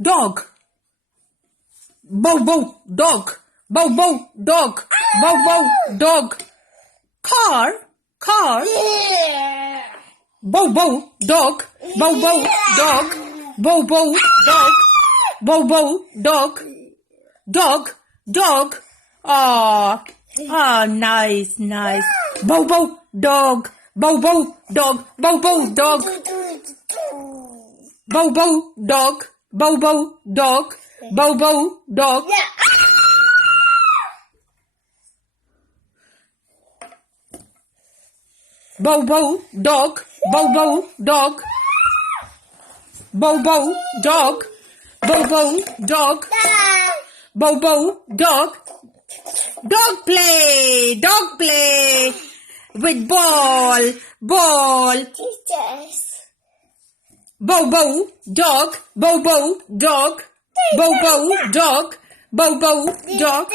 dog. Bow, bow, dog. Bow, bow, dog. Bow, bow, dog. Car. Bow, bow, dog. Bow, bow, dog. Bow, bow, dog. Bow, bow, dog. Dog. Ah, nice. Bow, bow, dog. Bow, bow, dog. Bow, bow, dog. Bow, bow, dog. Bow, bow, dog. Bow, bow, dog. Bow, bow, dog. Bow, bow, dog. Bow, bow, dog. Bow, bow, dog. Bow, bow, dog. Dog play with ball. Teachers. Bow, bow, dog. Bow, bow, dog. Bow, bow, dog. Bow, bow, dog.